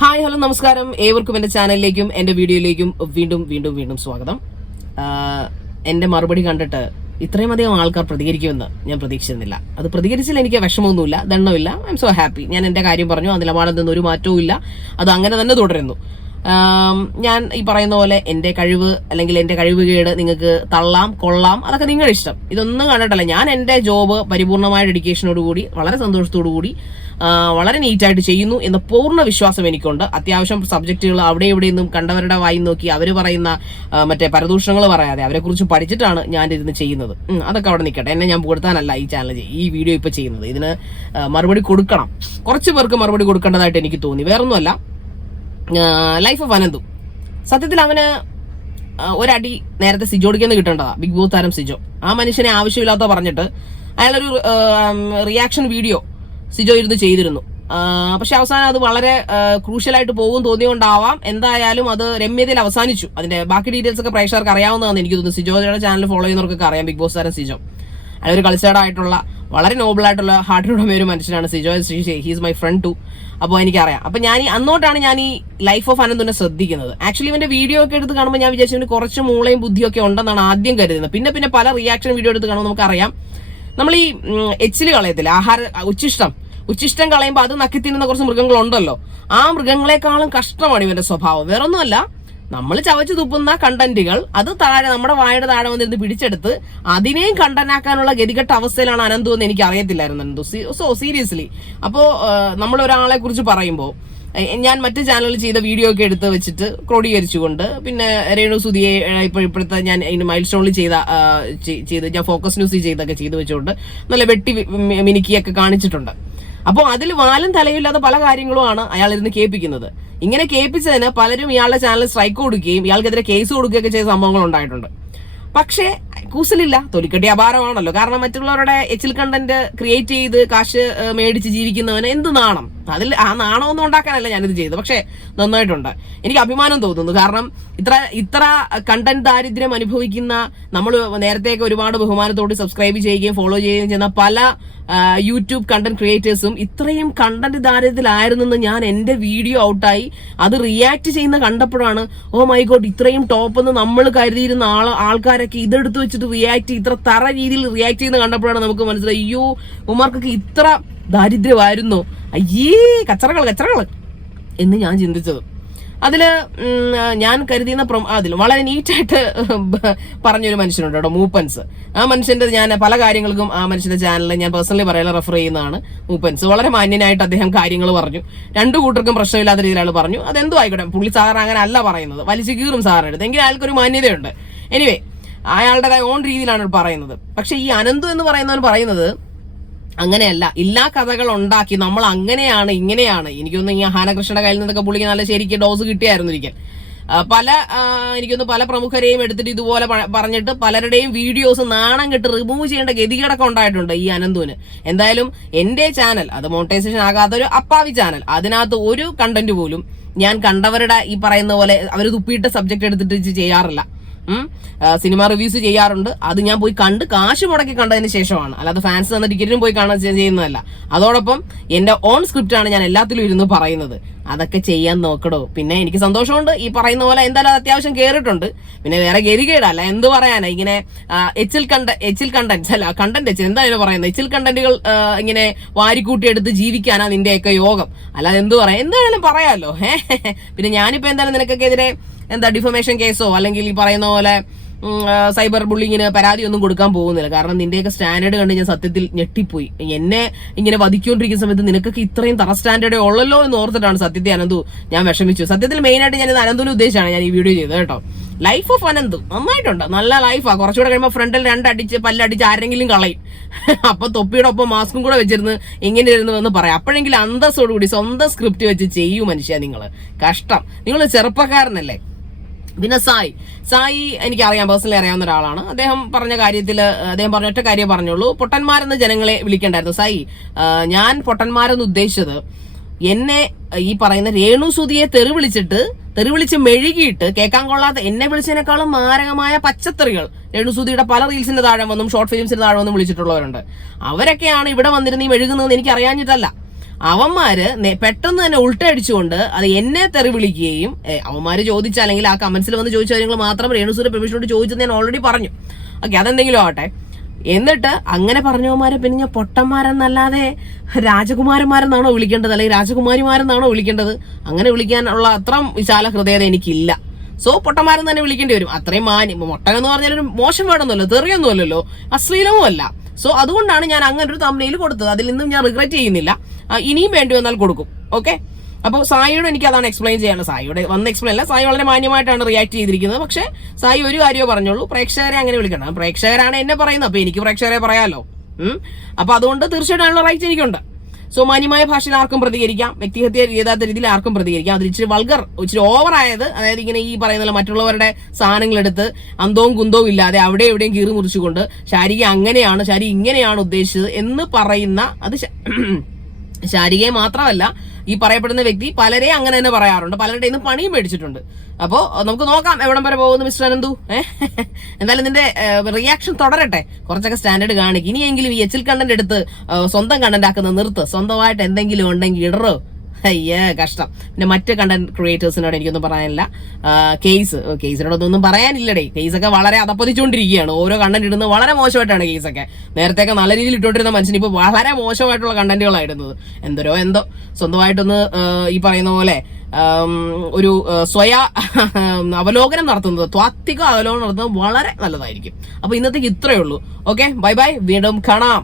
Hi hello നമസ്കാരം. ഏവർക്കും എൻ്റെ ചാനലിലേക്കും എൻ്റെ വീഡിയോയിലേക്കും വീണ്ടും സ്വാഗതം. എൻ്റെ മറുപടി കണ്ടിട്ട് ഇത്രയും അധികം ആൾക്കാർ പ്രതികരിക്കുമെന്ന് ഞാൻ പ്രതീക്ഷിച്ചിരുന്നില്ല. അത് പ്രതികരിച്ചാൽ എനിക്ക് വിഷമമൊന്നുമില്ല, ദണ്ണമില്ല. I am so happy. ഞാൻ എൻ്റെ കാര്യം പറഞ്ഞു, ആ നിലപാടിൽ നിന്നൊരു മാറ്റവും ഇല്ല. അത് അങ്ങനെ തന്നെ തുടരുന്നു. ഞാൻ ഈ പറയുന്ന പോലെ എൻ്റെ കഴിവ് അല്ലെങ്കിൽ എൻ്റെ കഴിവുകേട് നിങ്ങൾക്ക് തള്ളാം, കൊള്ളാം, അതൊക്കെ നിങ്ങളുടെ ഇഷ്ടം. ഇതൊന്നും കണ്ടിട്ടല്ല. ഞാൻ എൻ്റെ ജോബ് പരിപൂർണമായ ഡെഡിക്കേഷനോടുകൂടി വളരെ സന്തോഷത്തോടു കൂടി വളരെ നീറ്റായിട്ട് ചെയ്യുന്നു എന്ന പൂർണ്ണ വിശ്വാസം എനിക്കുണ്ട്. അത്യാവശ്യം സബ്ജക്റ്റുകൾ അവിടെ ഇവിടെ നിന്നും കണ്ടവരുടെ വായി നോക്കി അവർ പറയുന്ന മറ്റേ പരദൂഷണങ്ങൾ പറയാതെ അവരെ കുറിച്ച് പഠിച്ചിട്ടാണ് ഞാൻ ഇരുന്ന് ചെയ്യുന്നത്. അതൊക്കെ അവിടെ നിൽക്കട്ടെ. എന്നെ ഞാൻ പുകഴ്ത്താനല്ല ഈ ചാനൽ ഈ വീഡിയോ ഇപ്പൊ ചെയ്യുന്നത്. ഇതിന് മറുപടി കൊടുക്കണം. കുറച്ച് പേർക്ക് മറുപടി കൊടുക്കേണ്ടതായിട്ട് എനിക്ക് തോന്നി. വേറൊന്നുമല്ല, ലൈഫ് ഓഫ് അനന്തു. സത്യത്തിൽ അവന് ഒരടി നേരത്തെ സിജോടിക്കെന്ന് കിട്ടേണ്ടതാ. ബിഗ് ബോസ് താരം സിജോ. ആ മനുഷ്യനെ ആവശ്യമില്ലാത്ത പറഞ്ഞിട്ട് അയാളൊരു റിയാക്ഷൻ വീഡിയോ സിജോ ഇരുന്ന് ചെയ്തിരുന്നു. പക്ഷെ അവസാനം അത് വളരെ ക്രൂഷ്യലായിട്ട് പോകും തോന്നിയോണ്ടാവാം, എന്തായാലും അത് രമ്യതയിൽ അവസാനിച്ചു. അതിന്റെ ബാക്കി ഡീറ്റെയിൽസ് ഒക്കെ പ്രേക്ഷകർക്ക് അറിയാവുന്നതാണ് എനിക്ക് തോന്നുന്നു. സിജോയുടെ ചാനൽ ഫോളോ ചെയ്യുന്നവർക്കൊക്കെ അറിയാം. ബിഗ് ബോസ് താരം സിജോ അതൊരു കൾച്ചേർഡായിട്ടുള്ള വളരെ നോബിളായിട്ടുള്ള ഹാർട്ടിലുള്ള ഒരു മനുഷ്യനാണ് Sijo. He's my friend too. അപ്പോൾ എനിക്കറിയാം. അപ്പൊ അന്നോട്ടാണ് ഞാൻ ഈ ലൈഫ് ഓഫ് അനന്തുനെ ശ്രദ്ധിക്കുന്നത്. ആക്ച്വലി ഇവന്റെ വീഡിയോ ഒക്കെ എടുത്ത് കാണുമ്പോൾ ഞാൻ വിചാരിച്ചു കുറച്ച് മൂളയും ബുദ്ധിയൊക്കെ ഉണ്ടെന്നാണ് ആദ്യം കരുതുന്നത്. പിന്നെ പല റിയാക്ഷൻ വീഡിയോ എടുത്ത് കാണുമ്പോൾ നമുക്കറിയാം നമ്മൾ ഈ എച്ചില് കളയത്തില്ല, ഉച്ചിഷ്ടം കളയുമ്പോൾ അത് നക്കി തിന്നുന്ന കുറച്ച് മൃഗങ്ങളുണ്ടല്ലോ. ആ മൃഗങ്ങളെക്കാളും കഷ്ടമാണ് ഇവന്റെ സ്വഭാവം. വേറൊന്നുമല്ല, നമ്മൾ ചവച്ചു തുപ്പുന്ന കണ്ടന്റുകൾ അത് താഴെ നമ്മുടെ വായുടെ താഴെ വന്നിരുന്ന് പിടിച്ചെടുത്ത് അതിനെയും കണ്ടന്റാക്കാനുള്ള ഗതികെട്ട അവസ്ഥയിലാണ് അനന്തു എന്ന് എനിക്ക് അറിയത്തില്ലായിരുന്നു അനന്തു. So seriously. അപ്പോ നമ്മൾ ഒരാളെ കുറിച്ച് പറയുമ്പോൾ ഞാൻ മറ്റു ചാനലിൽ ചെയ്ത വീഡിയോ ഒക്കെ എടുത്ത് വെച്ചിട്ട് ക്രോഡീകരിച്ചുകൊണ്ട് പിന്നെ രേണു സുധിയെ ഇപ്പോഴത്തെ ഞാൻ മൈൽ സ്റ്റോണിൽ ചെയ്ത് ഞാൻ ഫോക്കസ് ന്യൂസിൽ ചെയ്തൊക്കെ ചെയ്തു വെച്ചുകൊണ്ട് നല്ല വെട്ടി മിനുക്കിയൊക്കെ കാണിച്ചിട്ടുണ്ട്. അപ്പോൾ അതിൽ വാലും തലയില്ലാത്ത പല കാര്യങ്ങളുമാണ് അയാൾ ഇരുന്ന് കേൾപ്പിക്കുന്നത്. ഇങ്ങനെ കേൾപ്പിച്ചതിന് പലരും ഇയാളുടെ ചാനൽ സ്ട്രൈക്ക് കൊടുക്കുകയും ഇയാൾക്കെതിരെ കേസ് കൊടുക്കുകയൊക്കെ ചെയ്ത സംഭവങ്ങൾ ഉണ്ടായിട്ടുണ്ട്. പക്ഷേ കൂസലില്ല, തൊലിക്കട്ടി അപാരമാണല്ലോ. കാരണം മറ്റുള്ളവരുടെ എച്ചിൽ കണ്ടന്റ് ക്രിയേറ്റ് ചെയ്ത് കാശ് മേടിച്ച് ജീവിക്കുന്നവന് എന്ത് നാണം. അതിൽ ആ നാണമൊന്നും ഉണ്ടാക്കാനല്ല ഞാനിത് ചെയ്തത്. പക്ഷെ നന്നായിട്ടുണ്ട്. എനിക്ക് അഭിമാനം തോന്നുന്നു. കാരണം ഇത്ര കണ്ടന്റ് ദാരിദ്ര്യം അനുഭവിക്കുന്ന നമ്മൾ നേരത്തെയൊക്കെ ഒരുപാട് ബഹുമാനത്തോട് സബ്സ്ക്രൈബ് ചെയ്യുകയും ഫോളോ ചെയ്യുകയും ചെയ്യുന്ന പല യൂട്യൂബ് കണ്ടന്റ് ക്രിയേറ്റേഴ്സും ഇത്രയും കണ്ടന്റ് ദാരിദ്ര്യത്തിലായിരുന്നെന്ന് ഞാൻ എന്റെ വീഡിയോ ഔട്ടായി അത് റിയാക്ട് ചെയ്യുന്ന കണ്ടപ്പോഴാണ് ഓ മൈ ഗോഡ്, ഇത്രയും ടോപ്പ് എന്ന് നമ്മൾ കരുതിയിരുന്ന ആൾക്കാരൊക്കെ ഇതെടുത്ത് വെച്ചിട്ട് ഇത്ര തറ രീതിയിൽ റിയാക്ട് ചെയ്യുന്ന കണ്ടപ്പോഴാണ് നമുക്ക് മനസ്സിലായി, അയ്യോ ഉമാർക്കൊക്കെ ഇത്ര ദാരിദ്ര്യമായിരുന്നോ, അയ്യേ കച്ചറകൾ എന്ന് ഞാൻ ചിന്തിച്ചത്. അതില് ഞാൻ കരുതിയുന്ന അതിൽ വളരെ നീറ്റായിട്ട് പറഞ്ഞൊരു മനുഷ്യനുണ്ട് കേട്ടോ, മൂപ്പൻസ്. ആ മനുഷ്യന്റെ ഞാൻ പല കാര്യങ്ങൾക്കും ആ മനുഷ്യന്റെ ചാനലിൽ ഞാൻ പേഴ്സണലി പറയാൻ റെഫർ ചെയ്യുന്നതാണ്. മൂപ്പൻസ് വളരെ മാന്യനായിട്ട് അദ്ദേഹം കാര്യങ്ങൾ പറഞ്ഞു. രണ്ടു കൂട്ടർക്കും പ്രശ്നമില്ലാത്ത രീതിയിലാണ് പറഞ്ഞു. അതെന്തോ ആയിക്കോട്ടെ, പുള്ളി സാർ അങ്ങനെ അല്ല പറയുന്നത്, വലിച്ചു കീറും സാറിനടുത്ത്. എങ്കിലും അയാൾക്കൊരു മാന്യതയുണ്ട്. എനിവേ, അയാളുടേതായ ഓൺ രീതിയിലാണ് പറയുന്നത്. പക്ഷെ ഈ അനന്തു എന്ന് പറയുന്നത് അങ്ങനെയല്ല. എല്ലാ കഥകൾ ഉണ്ടാക്കി നമ്മൾ അങ്ങനെയാണ് ഇങ്ങനെയാണ്. എനിക്കൊന്ന് ഈ ഹാനകൃഷ്ണയുടെ കയ്യിൽ നിന്നൊക്കെ പുള്ളിക്ക് നല്ല ശരിക്കും ഡോസ് കിട്ടിയായിരുന്നു ഒരിക്കൽ. എനിക്കൊന്ന് പല പ്രമുഖരെയും എടുത്തിട്ട് ഇതുപോലെ പറഞ്ഞിട്ട് പലരുടെയും വീഡിയോസ് നാണം കെട്ട് റിമൂവ് ചെയ്യേണ്ട ഗതികേടൊക്കെ ഉണ്ടായിട്ടുണ്ട് ഈ അനന്തുവിന്. എന്തായാലും എന്റെ ചാനൽ, അത് മോണിറ്റൈസേഷൻ ആകാത്തൊരു അപ്പാവി ചാനൽ, അതിനകത്ത് ഒരു കണ്ടന്റ് പോലും ഞാൻ കണ്ടവരുടെ ഈ പറയുന്ന പോലെ അവർ തുപ്പിയിട്ട സബ്ജക്ട് എടുത്തിട്ട് ചെയ്യാറില്ല. സിനിമ റിവ്യൂസ് ചെയ്യാറുണ്ട്. അത് ഞാൻ പോയി കണ്ട് കാശ് മുടക്കി കണ്ടതിന് ശേഷമാണ്, അല്ലാതെ ഫാൻസ് തന്ന ടിക്കറ്റിനും പോയി കാണാൻ ചെയ്യുന്നതല്ല. അതോടൊപ്പം എന്റെ ഓൺ സ്ക്രിപ്റ്റാണ് ഞാൻ എല്ലാത്തിലും ഇരുന്ന് പറയുന്നത്. അതൊക്കെ ചെയ്യാൻ നോക്കടോ. പിന്നെ എനിക്ക് സന്തോഷമുണ്ട്, ഈ പറയുന്ന പോലെ എന്തായാലും അത്യാവശ്യം കേറിയിട്ടുണ്ട്. പിന്നെ വേറെ ഗതികേടല്ല, എന്ത് പറയാനാ. ഇങ്ങനെ എച്ചിൽ കണ്ടന്റ് അല്ല കണ്ടന്റ് എന്തായാലും പറയുന്നത്, എച്ചിൽ കണ്ടന്റുകൾ ഇങ്ങനെ വാരിക്കൂട്ടിയെടുത്ത് ജീവിക്കാനാ നിന്റെയൊക്കെ യോഗം. അല്ലാതെ എന്ത് പറയാം, എന്തായാലും പറയാമല്ലോ. പിന്നെ ഞാനിപ്പോ എന്തായാലും നിനക്കൊക്കെതിരെ ഡിഫമേഷൻ കേസോ അല്ലെങ്കിൽ ഈ പറയുന്ന പോലെ സൈബർ ബുള്ളിങ്ങിന് പരാതിയൊന്നും കൊടുക്കാൻ പോകുന്നില്ല. കാരണം നിന്റെയൊക്കെ സ്റ്റാൻഡേർഡ് കണ്ട് ഞാൻ സത്യത്തിൽ ഞെട്ടിപ്പോയി. എന്നെ ഇങ്ങനെ വധിക്കൊണ്ടിരിക്കുന്ന സമയത്ത് നിനക്കൊക്കെ ഇത്രയും തറ സ്റ്റാൻഡേർഡേ ഉള്ളല്ലോ എന്ന് ഓർത്തിട്ടാണ് സത്യത്തിൽ അനന്തു ഞാൻ വിഷമിച്ചു. സത്യത്തിൽ മെയിനായിട്ട് ഞാൻ അനന്തുവിനെ ഉദ്ദേശിച്ചാണ് ഞാൻ ഈ വീഡിയോ ചെയ്തത് കേട്ടോ. ലൈഫ് ഓഫ് അനന്തു നന്നായിട്ടുണ്ട്, നല്ല ലൈഫാ. കുറച്ചുകൂടെ കഴിയുമ്പോൾ ഫ്രണ്ടിൽ പല്ലടിച്ച് ആരെങ്കിലും കളയും. അപ്പൊ തൊപ്പിയുടെ ഒപ്പം മാസ്കും കൂടെ വെച്ചിരുന്ന് ഇങ്ങനെ ഇരുന്നു എന്ന് പറയാം. അപ്പോഴെങ്കിലും അന്തസ്സോടുകൂടി സ്വന്തം സ്ക്രിപ്റ്റ് വെച്ച് ചെയ്യൂ മനുഷ്യ. കഷ്ടം, നിങ്ങൾ ചെറുപ്പക്കാരനല്ലേ. പിന്നെ സായി എനിക്കറിയാം, പേഴ്സണലി അറിയാവുന്ന ഒരാളാണ്. അദ്ദേഹം പറഞ്ഞ ഒറ്റ കാര്യം പറഞ്ഞുള്ളൂ, പൊട്ടന്മാരെന്ന് ജനങ്ങളെ വിളിക്കണ്ടായിരുന്നു. സായി, ഞാൻ പൊട്ടന്മാരെന്ന് ഉദ്ദേശിച്ചത് എന്നെ ഈ പറയുന്ന രേണു സുധിയെ തെറിവിളിച്ച് മെഴുകിയിട്ട് കേൾക്കാൻ കൊള്ളാത്ത എന്നെ വിളിച്ചതിനേക്കാളും മാരകമായ പച്ചത്തെറികൾ രേണുസുധിയുടെ പല റീൽസിന്റെ താഴെ വന്നും ഷോർട്ട് ഫിലിംസിന്റെ താഴെ വന്നും വിളിച്ചിട്ടുള്ളവരുണ്ട്. അവരൊക്കെയാണ് ഇവിടെ വന്നിരുന്ന് ഈ മെഴുകുന്നതെന്ന് എനിക്ക് അറിയാഞ്ഞിട്ടല്ല. അവന്മാര് പെട്ടെന്ന് തന്നെ ഉൾട്ടടിച്ചുകൊണ്ട് അത് എന്നെ തെറി വിളിക്കുകയും, അവന്മാര് ചോദിച്ച അല്ലെങ്കിൽ ആ കമന്റ്സിൽ വന്ന് ചോദിച്ച കാര്യങ്ങൾ മാത്രം രേണുസുര പെർമിഷനോട് ചോദിച്ചത് ഞാൻ ഓൾറെഡി പറഞ്ഞു. ഓക്കെ, അതെന്തെങ്കിലും ആവട്ടെ. എന്നിട്ട് അങ്ങനെ പറഞ്ഞവന്മാരെ പിന്നെ ഞാൻ പൊട്ടന്മാരെന്നല്ലാതെ രാജകുമാരന്മാരെന്നാണോ വിളിക്കേണ്ടത്, അല്ലെങ്കിൽ രാജകുമാരിമാരെന്നാണോ വിളിക്കേണ്ടത്? അങ്ങനെ വിളിക്കാനുള്ള അത്ര വിശാല ഹൃദയത എനിക്കില്ല. സോ പൊട്ടന്മാരെന്ന് തന്നെ വിളിക്കേണ്ടി വരും. അത്രയും മൊട്ടനെന്ന് പറഞ്ഞാൽ ഒരു മോശം വേണമെന്നല്ലോ, തെറിയൊന്നും അല്ലല്ലോ, അശ്ലീലവും അല്ല. സോ അതുകൊണ്ടാണ് ഞാൻ അങ്ങനെ ഒരു തംബ്നെയിൽ കൊടുത്തത്. അതിൽ നിന്നും ഞാൻ റിഗ്രറ്റ് ചെയ്യുന്നില്ല. ഇനിയും വേണ്ടി വന്നാൽ കൊടുക്കും. ഓക്കെ, അപ്പോൾ സായിയോട് എനിക്ക് അതാണ് എക്സ്പ്ലെയിൻ ചെയ്യാനുള്ളത്. സായിയോട് വന്ന് എക്സ്പ്ലെയിൻ അല്ല, സായി വളരെ മാന്യമായിട്ടാണ് റിയാക്ട് ചെയ്തിരിക്കുന്നത്. പക്ഷേ സായി ഒരു കാര്യമേ പറഞ്ഞുള്ളൂ, പ്രേക്ഷകരെ അങ്ങനെ വിളിക്കണം. പ്രേക്ഷകരാണ് എന്നെ പറയുന്നത്, അപ്പൊ എനിക്ക് പ്രേക്ഷകരെ പറയാലോ. അപ്പൊ അതുകൊണ്ട് തീർച്ചയായിട്ടും അതിനുള്ള റൈറ്റ് എനിക്കുണ്ട്. സോ മാന്യമായ ഭാഷയിൽ ആർക്കും പ്രതികരിക്കാം, വ്യക്തിഹത്യ ചെയ്താത്ത രീതിയിൽ ആർക്കും പ്രതികരിക്കാം. അതിൽ ഇച്ചിരി വൾഗർ, ഇച്ചിരി ഓവറായത്, അതായത് ഇങ്ങനെ ഈ പറയുന്ന മറ്റുള്ളവരുടെ സാധനങ്ങൾ എടുത്ത് അന്തവും കുന്തവും ഇല്ലാതെ അവിടെ എവിടെയും കീറി മുറിച്ചുകൊണ്ട് ശാരിക അങ്ങനെയാണ്, ശാരി ഇങ്ങനെയാണ് ഉദ്ദേശിച്ചത് എന്ന് പറയുന്ന, അത് ശാരികയെ മാത്രമല്ല ഈ പറയപ്പെടുന്ന വ്യക്തി പലരെ അങ്ങനെ തന്നെ പറയാറുണ്ട്, പലരുടെ ഇന്ന് പണിയും മേടിച്ചിട്ടുണ്ട്. അപ്പോ നമുക്ക് നോക്കാം എവിടം വരെ പോകുന്നു മിസ്റ്റർ അനന്തു. എന്തായാലും നിന്റെ റിയാക്ഷൻ തുടരട്ടെ, കുറച്ചൊക്കെ സ്റ്റാൻഡേർഡ് കാണിക്കും. ഇനിയെങ്കിലും ഈ എച്ചിൽ കണ്ടന്റ് എടുത്ത് സ്വന്തം കണ്ടന്റ് ആക്കുന്നത് നിർത്ത്. സ്വന്തമായിട്ട് എന്തെങ്കിലും ഉണ്ടെങ്കിൽ ഇടറോ. അയ്യേ കഷ്ടം. പിന്നെ മറ്റ് കണ്ടന്റ് ക്രിയേറ്റേഴ്സിനോട് എനിക്കൊന്നും പറയാനില്ല. കേസിനോടൊന്നും പറയാനില്ലടേ. കേസൊക്കെ വളരെ അതപ്പതിച്ചുകൊണ്ടിരിക്കുകയാണ്. ഓരോ കണ്ടന്റ് ഇടുന്നത് വളരെ മോശമായിട്ടാണ്. കേസൊക്കെ നേരത്തെയൊക്കെ നല്ല രീതിയിൽ ഇട്ടുകൊണ്ടിരുന്ന മനുഷ്യൻ ഇപ്പോൾ വളരെ മോശമായിട്ടുള്ള കണ്ടന്റുകളാണ് ഇടുന്നത്. എന്തോ സ്വന്തമായിട്ടൊന്ന് ഈ പറയുന്ന പോലെ ഒരു അവലോകനം നടത്തുന്നത്, ത്വാത്വിക അവലോകനം നടത്തുന്നത് വളരെ നല്ലതായിരിക്കും. അപ്പൊ ഇന്നത്തേക്ക് ഇത്രയേ ഉള്ളൂ. ഓക്കെ, ബൈ ബൈ, വീണ്ടും കാണാം.